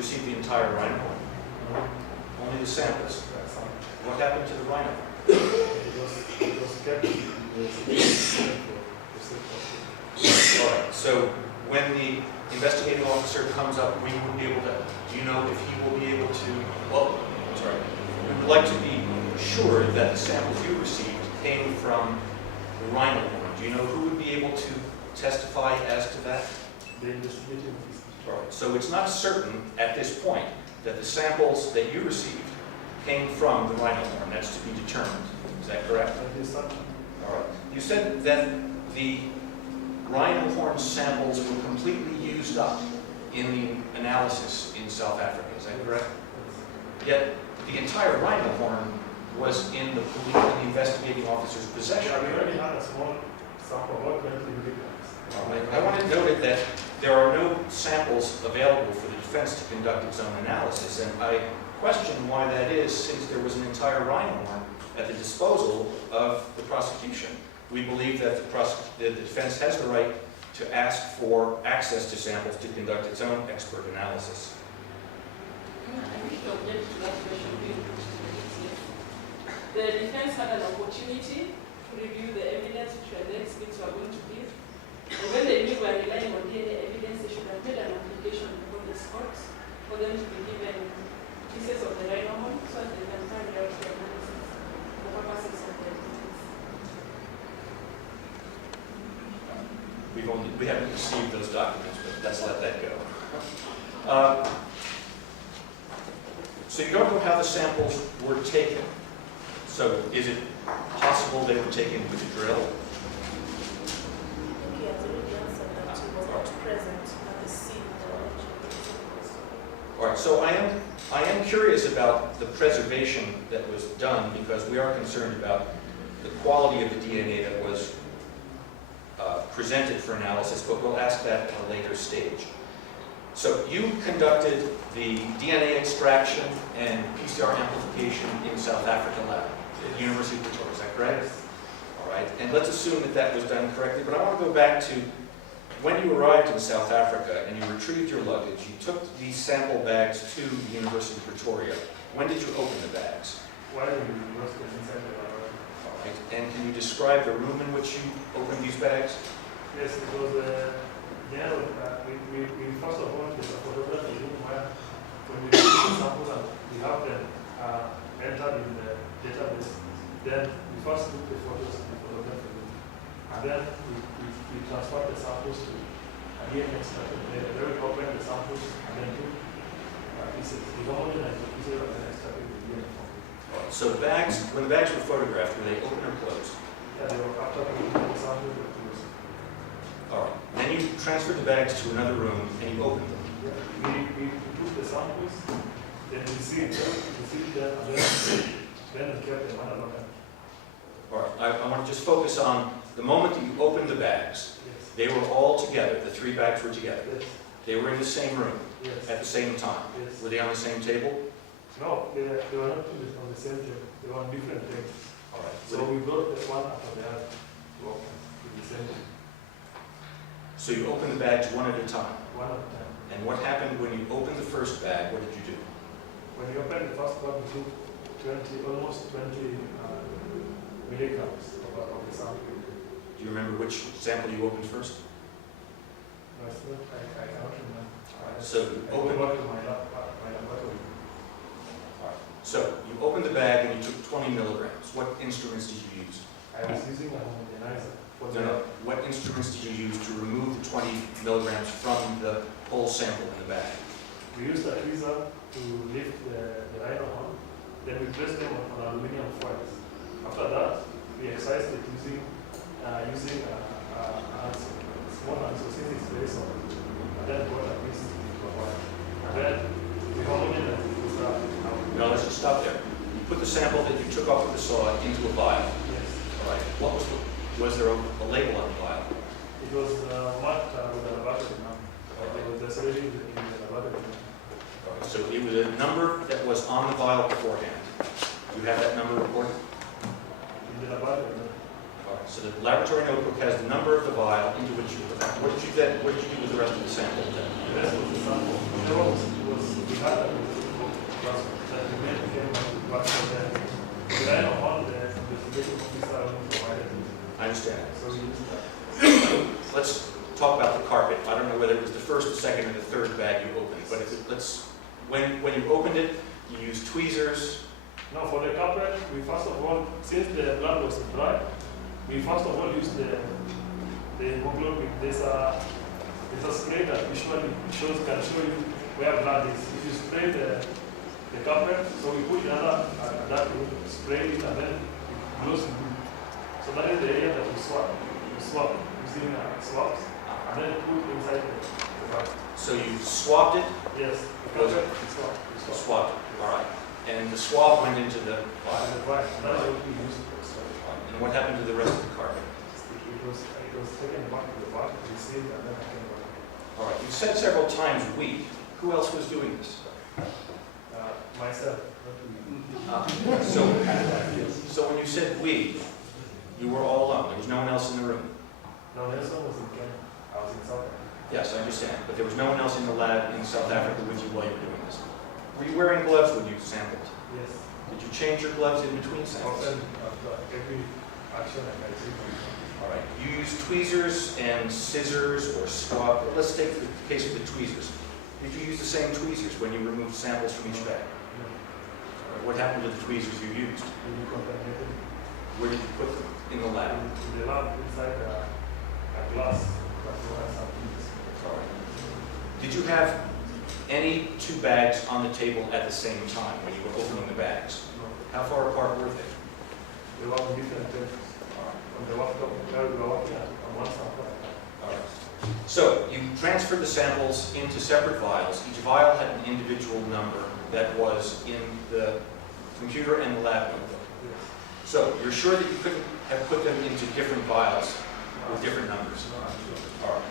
receive the entire rhino horn? Only the samples. What happened to the rhino? It was kept in the All right. So when the investigating officer comes up, we would be able to. Do you know if he will be able to? Well, I'm sorry. We would like to be sure that the samples you received came from the rhino horn. Do you know who would be able to testify as to that? The investigating officer. All right. So it's not certain at this point that the samples that you received came from the rhino horn. That's to be determined. Is that correct? That is certain. All right. You said that the rhino horn samples were completely used up in the analysis in South Africa. Is that correct? Yet the entire rhino horn was in the police and the investigating officer's possession. Yeah, we only had a small sample, about 20 milligrams. All right. I want to note that there are no samples available for the defense to conduct its own analysis, and I question why that is, since there was an entire rhino horn at the disposal of the prosecution. We believe that the defense has the right to ask for access to samples to conduct its own expert analysis. I wish to object to that question being put to the witness. The defense had an opportunity to review the evidence which were the experts were going to give. And when they knew we were relying on DNA evidence, they should have made an application before the courts for them to be given pieces of the rhino horn so that they can carry out the analysis for purposes of the evidence. We haven't received those documents, but let's let that go. So you don't know how the samples were taken. So is it possible they were taken with a drill? I think he has already answered that he was not present at the scene. All right, so I am curious about the preservation that was done because we are concerned about the quality of the DNA that was presented for analysis, but we'll ask that at a later stage. So you conducted the DNA extraction and PCR amplification in South Africa lab at the University of Pretoria, is that correct? All right, and let's assume that that was done correctly, but I want to go back to when you arrived in South Africa and you retrieved your luggage, you took these sample bags to the University of Pretoria. When did you open the bags? While we were inside the lab. All right, and can you describe the room in which you opened these bags? Yes, it was we first of all, there's a photography room where when we take the samples and we have them entered in the database, then we first took the photos in the photography room. And then we transferred the samples to a DNA extraction. Then we opened the samples and then took pieces. We normally like the pieces and then extracted the DNA from it. So the bags, when the bags were photographed, were they open or closed? Yeah, they were after taking the samples, they were closed. All right. Then you transferred the bags to another room and you opened them. Yeah, we took the samples, then we sealed them, and then we kept them under lock. All right. I want to just focus on the moment that you opened the bags. Yes. They were all together. The three bags were together. Yes. They were in the same room Yes. at the same time. Yes. Were they on the same table? No, they were not on the same table. They were on different tables. All right. So we brought the one after the other to open to the same table, So you opened the bags one at a time. one at a time. And what happened when you opened the first bag? What did you do? When you open the first one, we took almost 20 milligrams of the sample. Do you remember which sample you opened first? No, it's not, I cannot remember. All right. So you I go opened. back to my laboratory. All right. So you opened the bag and you took 20 milligrams. What instruments did you use? I was using a homogenizer. No. What instruments did you use to remove the 20 milligrams from the whole sample in the bag? We used a tweezer to lift the rhino horn, then we pressed them on aluminum foils. After that, we excised it using a small handsaw, since it's very soft. And then brought a piece to a wire. And then we homogenized it with a No, let's just stop there. You put the sample that you took off of the saw into a vial. yes. All right. What was there a label on the vial? It was marked with a laboratory number. It was decorated in the laboratory number. All right. So it was a number that was on the vial beforehand. You have that number recorded? In the laboratory number. All right. So the laboratory notebook has the number of the vial into which you put that. What did you do with the rest of the sample then? The rest was the sample. There was understand. So we use that. Let's talk about the carpet. I don't know whether it was the first, the second, or the third bag you opened, but when you opened it, you used tweezers. Now for the carpet, we first of all, since the blood was dry, we first of all used the hemoglobin. There's a spray that usually can show you where blood is. If you spray the carpet, so we put another that spray it and then it glows blue. So that is the area that we swap. We swap using swaps and then put inside the bag. So you swabbed it, Yes, the carpet we swap. We swap. swabbed it, all right. And the swab went into the And vial. the bag, and that's what we use for storage. And what happened to the rest of the carpet? It was taken back to the bag, received, and then I came back. All right, you said several times we. Who else was doing this? Myself, not we. So when you said we, you were all alone. There was no one else in the room. No, Nelson was in Kenya. I was in South Africa. Yes, I understand. But there was no one else in the lab in South Africa with you while you were doing this. Were you wearing gloves when you sampled? Yes. Did you change your gloves in between samples? Often after every action I take. All right. You used tweezers and scissors or swab. Let's take the case of the tweezers. Did you use the same tweezers when you removed samples from each bag? No. All right. What happened to the tweezers you used? We decontaminated Where did you put them? In the lab. in the lab inside a glass that we had some things. All right. Did you have any two bags on the table at the same time when you were opening the bags? No. How far apart were they? They were on different tables. On the laptop, where we were working on one sample. All right. So you transferred the samples into separate vials. Each vial had an individual number that was in the computer and the lab notebook. Yes. So you're sure that you couldn't have put them into different vials with different numbers? No, I'm sure. All right.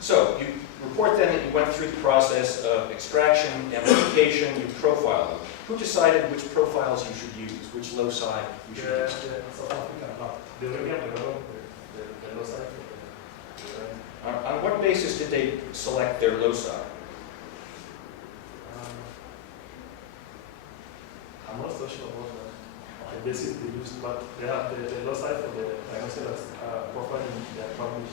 So you report then that you went through the process of extraction, amplification, you profiled them. Who decided which profiles you should use, which loci you should use? The South African lab, they already have developed the loci for the On what basis did they select their loci? I'm not so sure about the basis they used, but they have the loci for the rhinoceros profiling they are published.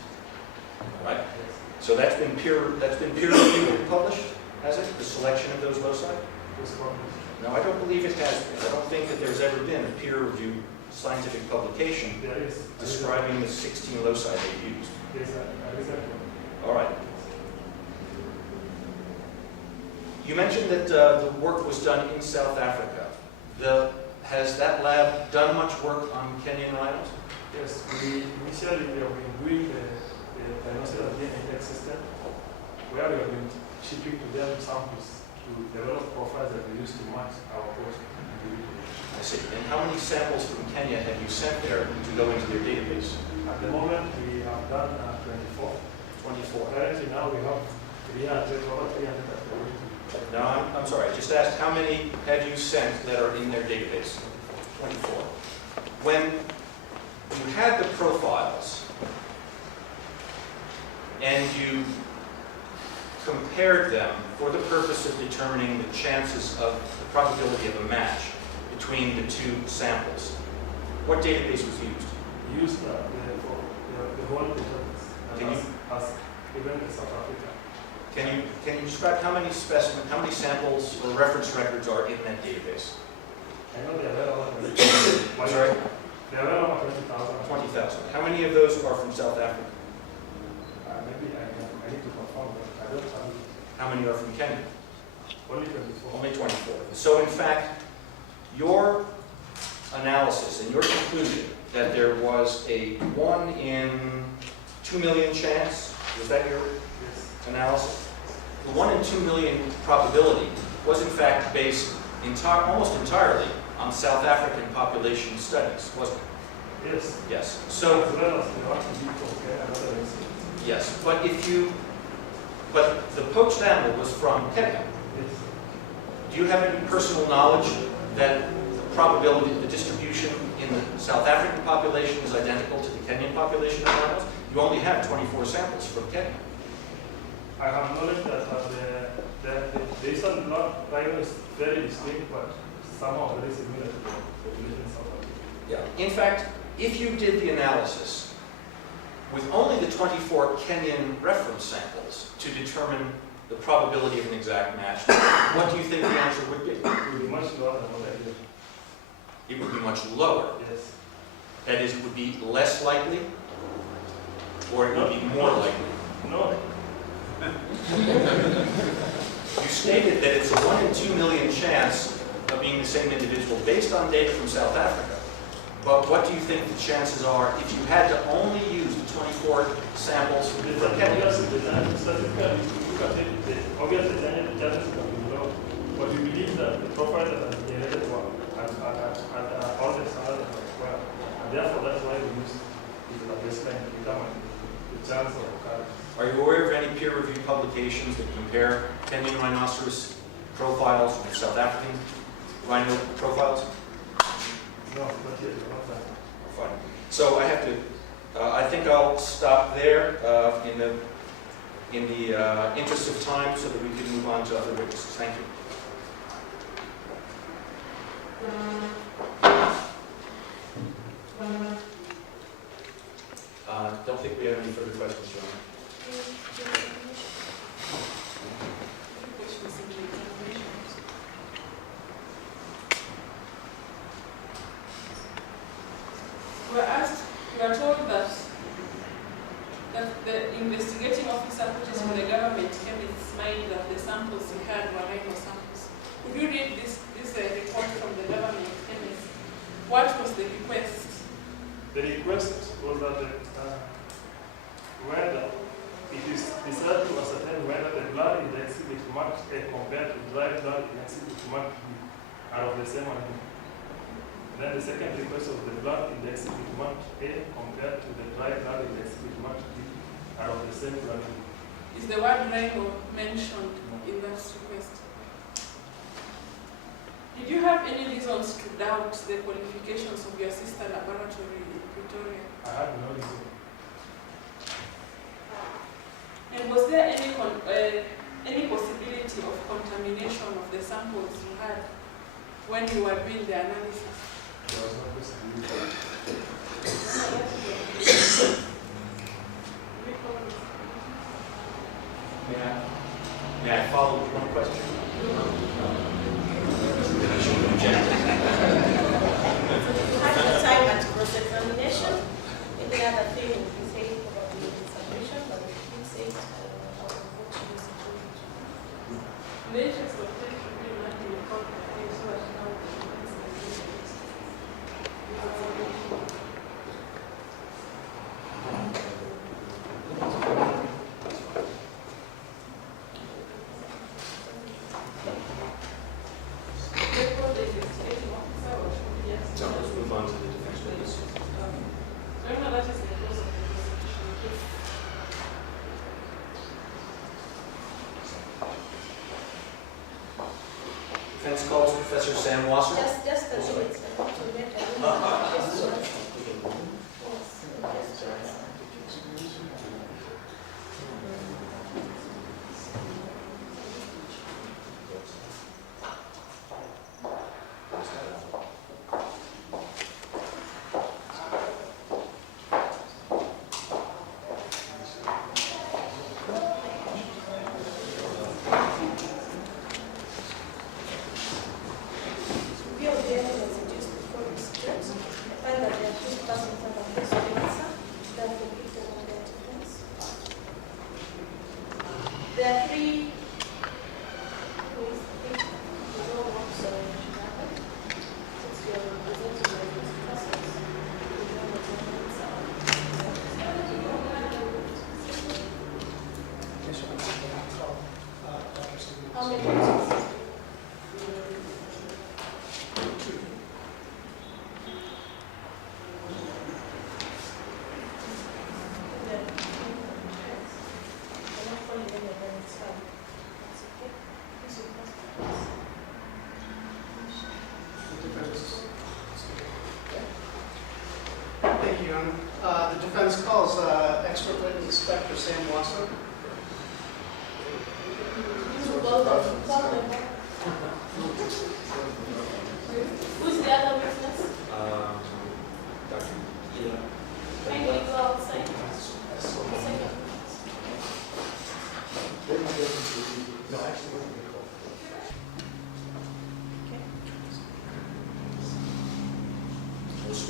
Right. Yes. So that's been peer reviewed and published, has it? The selection of those loci? It was published. No, I don't believe it has been. I don't think that there's ever been a peer-reviewed scientific publication There is. describing the 16 loci they used. There's a recent one. All right. You mentioned that the work was done in South Africa. Has that lab done much work on Kenyan rhinos? Yes, initially we have been doing the rhinoceros DNA system, where we have been shipping to them samples to develop profiles that we use to match our post individually. I see. And how many samples from Kenya have you sent there to go into their database? At the moment, we have done 24. 24. Currently now we have 300, over 300 at the moment. No, I'm sorry. I just asked how many have you sent that are in their database? 24. When you had the profiles and you compared them for the purpose of determining the chances of the probability of a match between the two samples, what database was used? We use the whole database Can you- as even in South Africa. Can you describe how many samples or reference records are in that database? I know they are around Sorry? They are around 20,000. 20,000. How many of those are from South Africa? Maybe I need to confirm, but I don't have it. How many are from Kenya? Only 24. Only 24. So in fact, your analysis and your conclusion that there was a 1 in 2 million chance, was that your Yes. analysis? The 1 in 2 million probability was in fact based almost entirely on South African population studies, wasn't it? Yes. Yes. So, As well as we want to be compared another instance. yes, but the poached animal was from Kenya. Yes. Do you have any personal knowledge that the probability, the distribution in the South African population is identical to the Kenyan population of rhinos? You only have 24 samples from Kenya. I have knowledge that the eastern rhino is very distinct, but somehow very similar to the population in South Africa. Yeah. In fact, if you did the analysis with only the 24 Kenyan reference samples to determine the probability of an exact match, what do you think the answer would be? It will be much lower than what I did. It would be much lower. Yes. That is, it would be less likely, or it would be more likely. No. You stated that it's a 1 in 2 million chance of being the same individual based on data from South Africa. But what do you think the chances are if you had to only use the 24 samples for Kenya? Obviously, the chances will be low. But we believe that the profile that has generated are all the standards as well. And therefore, that's why we use it as a baseline to determine the chance of occurrence. Are you aware of any peer-reviewed publications that compare Kenyan rhinoceros profiles with South African rhino profiles? No, not yet. Not that. Fine. So I have to. I think I'll stop there in the interest of time, so that we can move on to other witnesses. Thank you. Don't think we have any further questions, John. We are told that the investigating officer, which is from the government, kept in his mind that the samples he had were rhino samples. Could you read this report from the government chemist? What was the request? The request was that whether it is decided to ascertain whether the blood in the exhibit marked A compared to dry blood in exhibit marked B are of the same animal. Then the second request was the blood in the exhibit marked A compared to the dry blood in the exhibit marked B are of the same animal. Is the word rhino mentioned in that request? Did you have any reasons to doubt the qualifications of your sister laboratory in Pretoria? I had no reason. And was there any possibility of contamination of the samples you had when you were doing the analysis? There was no possibility. May I follow with one question? At the time at cross-examination, any other thing would be said probably in submission, but if you say it, I'll vote to use it. In the interest of time, should we not be recorded so as to know the So let's move on to the defense witness. that is the course of the prosecution. Defense calls Professor Sam Wasser. Just a minute, I want to make a There are three ways to think you know what should happen. Since you are representing the process, you know what's on the inside. How many witnesses? Thank you, Your Honor. The defense calls expert witness Inspector Sam Wasser. Who's the other witness? Dr. Can you go outside?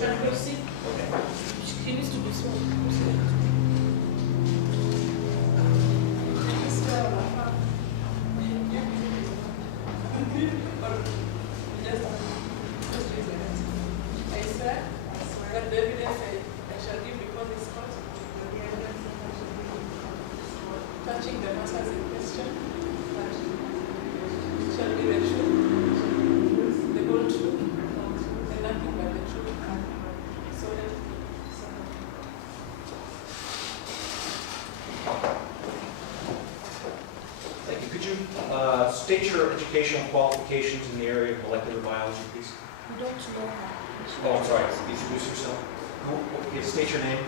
Can proceed. Okay. He needs to be sworn. I swear that the evidence I shall give before this court touching the matters in question shall be the truth, the whole truth, and nothing but the truth. So help me. Thank you. Could you state your educational qualifications in the area of molecular biology, please? We don't know her. Oh, I'm sorry. Introduce yourself. State your name.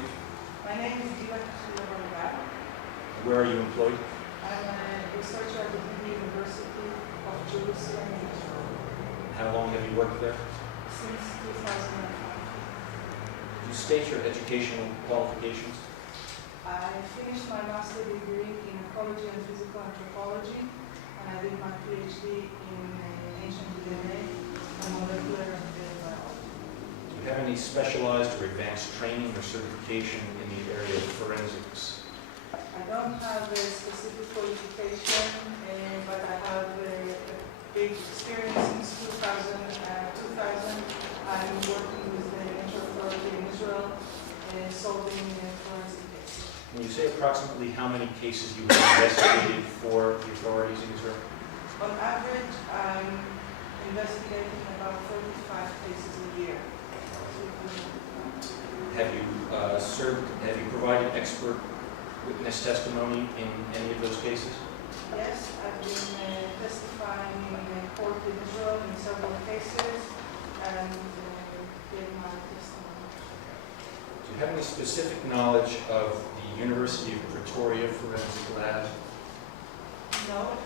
My name is Diva Kashila. Where are you employed? I'm a researcher at the University of Jerusalem in Israel How long have you worked there? since 2005. Could you state your educational qualifications? I finished my master's degree in ecology and physical anthropology, and I did my PhD in ancient DNA and molecular biology. Do you have any specialized or advanced training or certification in the area of forensics? I don't have a specific qualification, but I have a big experience since 2000. I'm working with the National Authority in Israel, solving forensic cases. Can you say approximately how many cases you have investigated for the authorities in Israel? On average, I'm investigating about 35 cases a year. Have you have you provided expert witness testimony in any of those cases? Yes, I've been testifying in court in Israel in several cases and gave my testimony. Do you have any specific knowledge of the University of Pretoria Forensic Lab? No,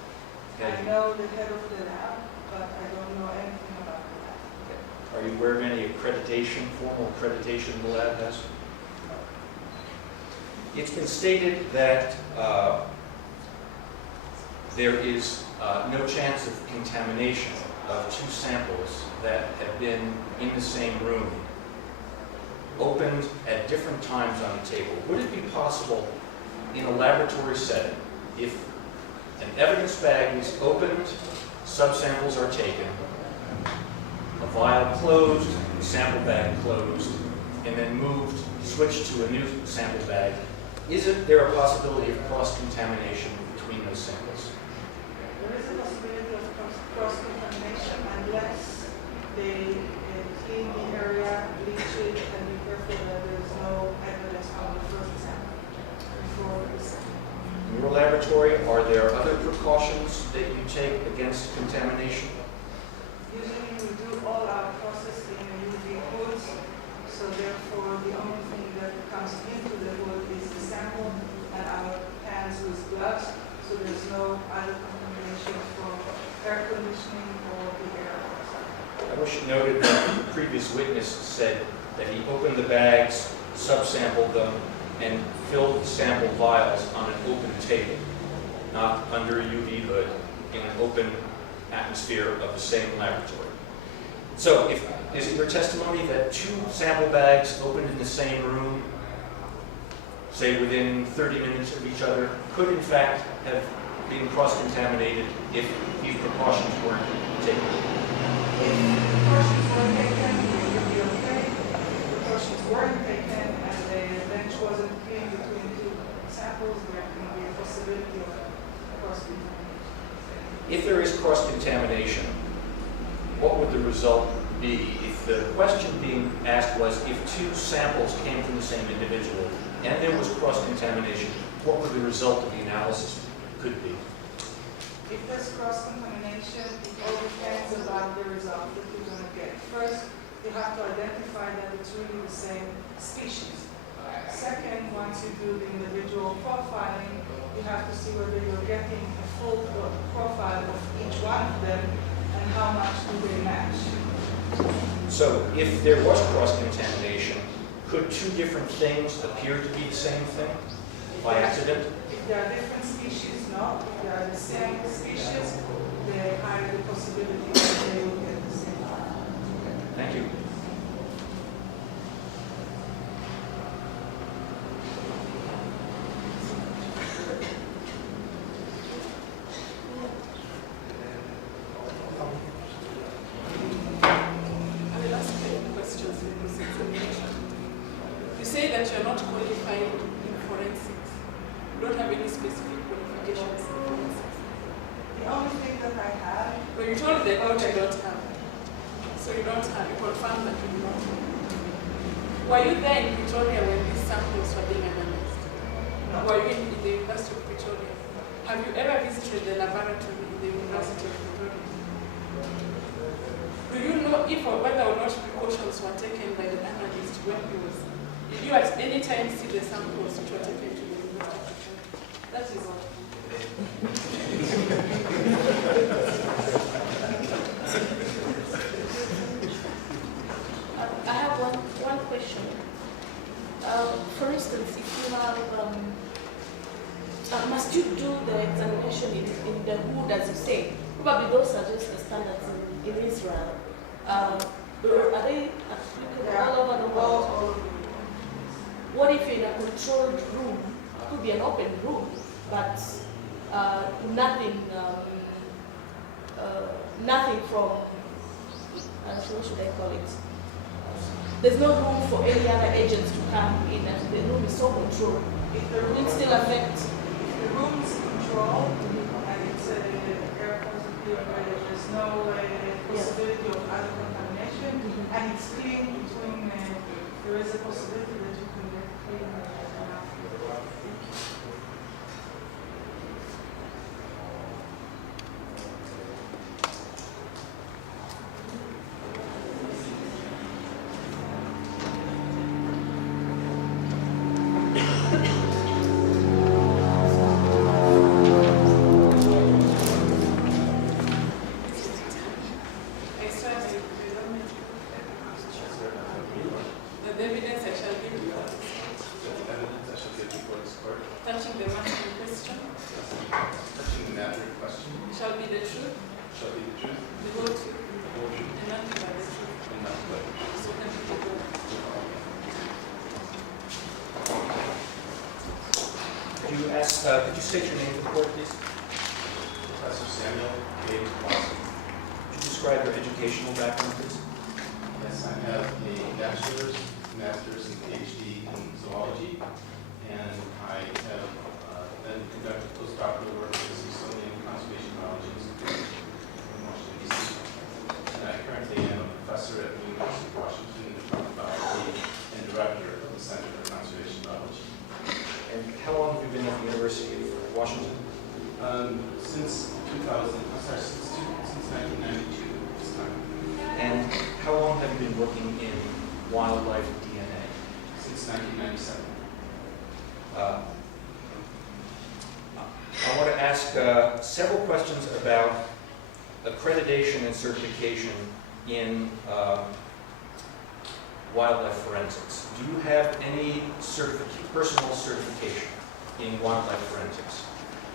Have I you- know the head of the lab, but I don't know anything about the lab. Are you aware of any accreditation, formal accreditation the lab has? It's been stated that there is no chance of contamination of two samples that have been in the same room, opened at different times on the table. Would it be possible in a laboratory setting, if an evidence bag is opened, subsamples are taken, a vial closed, sample bag closed, and then moved, switched to a new sample bag, isn't there a possibility of cross-contamination between those samples? There is a possibility of cross-contamination unless they clean the area, bleach it, and be careful that there's no evidence on the first sample before the second. In your laboratory, are there other precautions that you take against contamination? Usually we do all our processing in UV hoods, so therefore the only thing that comes into the hood is the sample and our hands with gloves, so there's no other contamination from air conditioning or the air outside. I wish you noted that the previous witness said that he opened the bags, subsampled them, and filled the sample vials on an open table, not under a UV hood in an open atmosphere of the same laboratory. So, is it your testimony that two sample bags opened in the same room, say within 30 minutes of each other, could in fact have been cross-contaminated if these precautions weren't taken? If precautions were taken, it would be okay. If precautions weren't taken and the bench wasn't clean between two samples, there can be a possibility of cross-contamination. If there is cross-contamination, what would the result be? If the question being asked was if two samples came from the same individual and there was cross-contamination, what would the result of the analysis could be? If there's cross-contamination, it all depends about the result that you're going to get. First, you have to identify that it's really the same species. Second, once you do the individual profiling, you have to see whether you're getting a full profile of each one of them and how much do they match. So if there was cross-contamination, could two different things appear to be the same thing by accident? If there are different species, no. If they are the same species, the higher the possibility that they will get the same. Thank you. you're not qualified in forensics. You don't have any specific qualifications in forensics. The only thing that I have, But you told the court you don't have. So you don't have, you confirm that you do not have. Were you there in Pretoria when these samples were being analyzed? no. Were you in the University of Pretoria? Have you ever visited the laboratory in the University of Pretoria? Do you know if or whether or not precautions were taken by the analyst when he was? Did you at any time see the samples which were taken to the University of Pretoria? That is all. I have one question. For instance, if you have, must you do the examination in the hood, as you say? Probably those are just the standards in Israel. Are they applicable all over the world? What if you're in a controlled room? It could be an open room, but nothing from, what should I call it? There's no room for any other agents to come in, and the room is so controlled. If the Will room it still affect? If the room is controlled and it's air positive, where there's no possibility of other contamination, and it's clean between, there is a possibility that you can get clean enough. I swear by the government. The evidence I shall give you Evidence I shall give before this court, touching the matter in question touching the matter in question, shall be the truth, shall be the truth, the whole truth, the whole truth, and nothing but the truth. and nothing but the truth. So help me God. Could you state your name for the court, please? Professor Samuel K. Watson. Could you describe your educational background, please? Yes, I have a bachelor's, master's, and PhD in zoology, and I have then conducted postdoctoral work as a Smithsonian Conservation Biologist in Washington, D.C. And I currently am a professor at the University of Washington in the Department of Biology and director of the Center for Conservation Biology. And how long have you been at the University of Washington? Since 1992 this time. And how long have you been working in wildlife DNA? Since 1997. I want to ask several questions about accreditation and certification in wildlife forensics. Do you have any personal certification in wildlife forensics?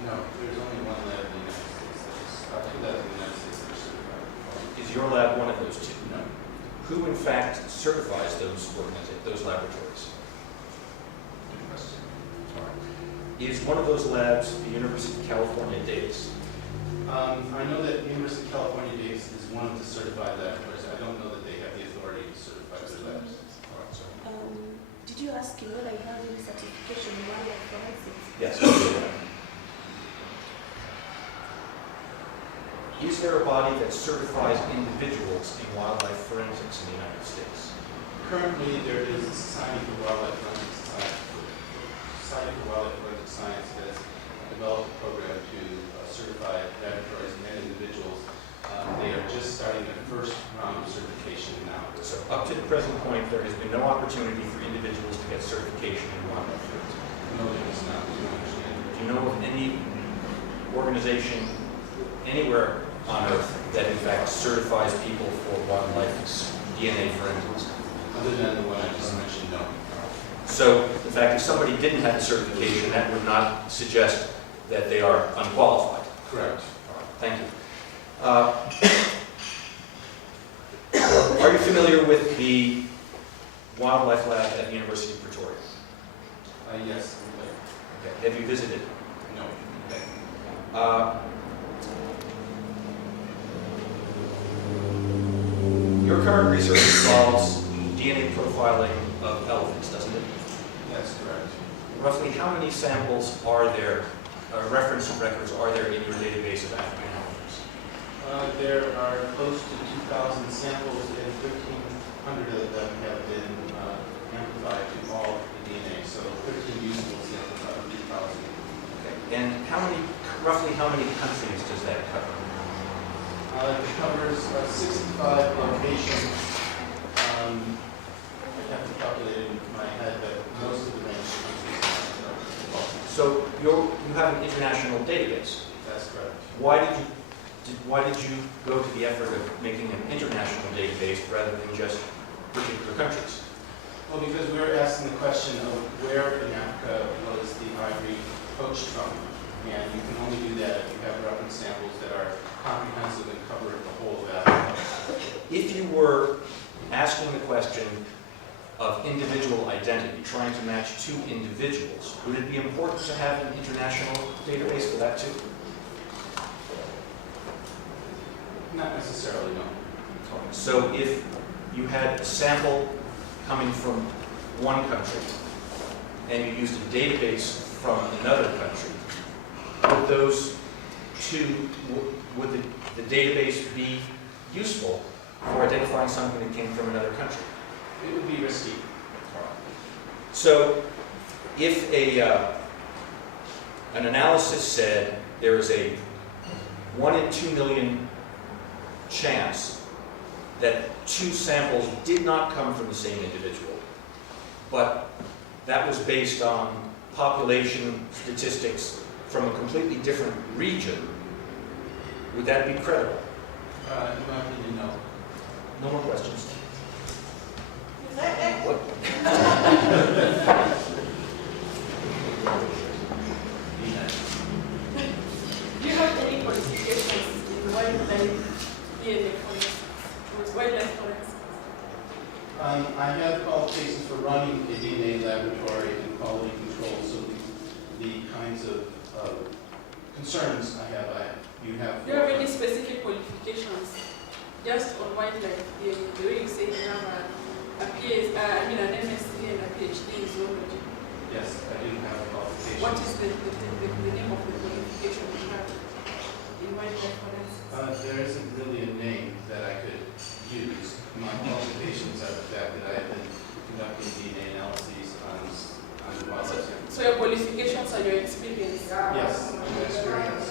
No, there's only one lab in the United States that is, two labs in the United States that are certified. Is your lab one of those two? No. Who, in fact, certifies those laboratories? Good question. Is one of those labs the University of California, Davis? I know that the University of California, Davis is one of the certified laboratories. I don't know that they have the authority to certify their labs. Did you ask him whether he has any certification in wildlife forensics? Yes. Is there a body that certifies individuals in wildlife forensics in the United States? Currently, there is a Society for Wildlife Forensic Science. Society for Wildlife Forensic Science has developed a program to certify laboratories and individuals. They are just starting their first round of certification now. So up to the present point, there has been no opportunity for individuals to get certification in wildlife forensics. No, there is not. Do you understand? Do you know of any organization anywhere on Earth that in fact certifies people for wildlife DNA forensics? Other than the one I just mentioned, no. So, in fact, if somebody didn't have the certification, that would not suggest that they are unqualified. Correct. Thank you. Are you familiar with the wildlife lab at the University of Pretoria? Yes. Okay. Have you visited? No. Okay. Your current research involves DNA profiling of elephants, doesn't it? Yes, That's correct. Roughly how many samples are there, reference records are there in your database of African elephants? There are close to 2,000 samples, and 1,300 of them have been amplified to all the DNA. So 13 usable samples out of 2,000. Okay. And roughly how many countries does that cover? It covers 65 locations. I have to calculate it in my head, but most of the range of countries are involved. So you have an international database. That's correct. Why did you go to the effort of making an international database rather than just particular countries? Well, because we were asking the question of where in Africa was the ivory poached from, and you can only do that if you have reference samples that are comprehensive and cover the whole of Africa. If you were asking the question of individual identity, trying to match two individuals, would it be important to have an international database for that too? Not necessarily, no. So if you had a sample coming from one country and you used a database from another country, would those two, would the database be useful for identifying something that came from another country? It would be risky. So if an analysis said there is a 1 in 2 million chance that two samples did not come from the same individual, but that was based on population statistics from a completely different region, would that be credible? In my opinion, no. No more questions? Do you have any qualifications in wildlife DNA forensics? With wildlife forensics? I have qualifications for running a DNA laboratory and quality control, so the kinds of concerns I have, you have. Do you have any specific qualifications just on wildlife DNA? The way you say you have an MSc and a PhD in zoology. Yes, I do have a qualification. What is the name of the qualification you have in wildlife forensics? There isn't really a name that I could use. My qualifications are the fact that I have been conducting DNA analyses on wildlife samples. So your qualifications are your experience? Yes, my experience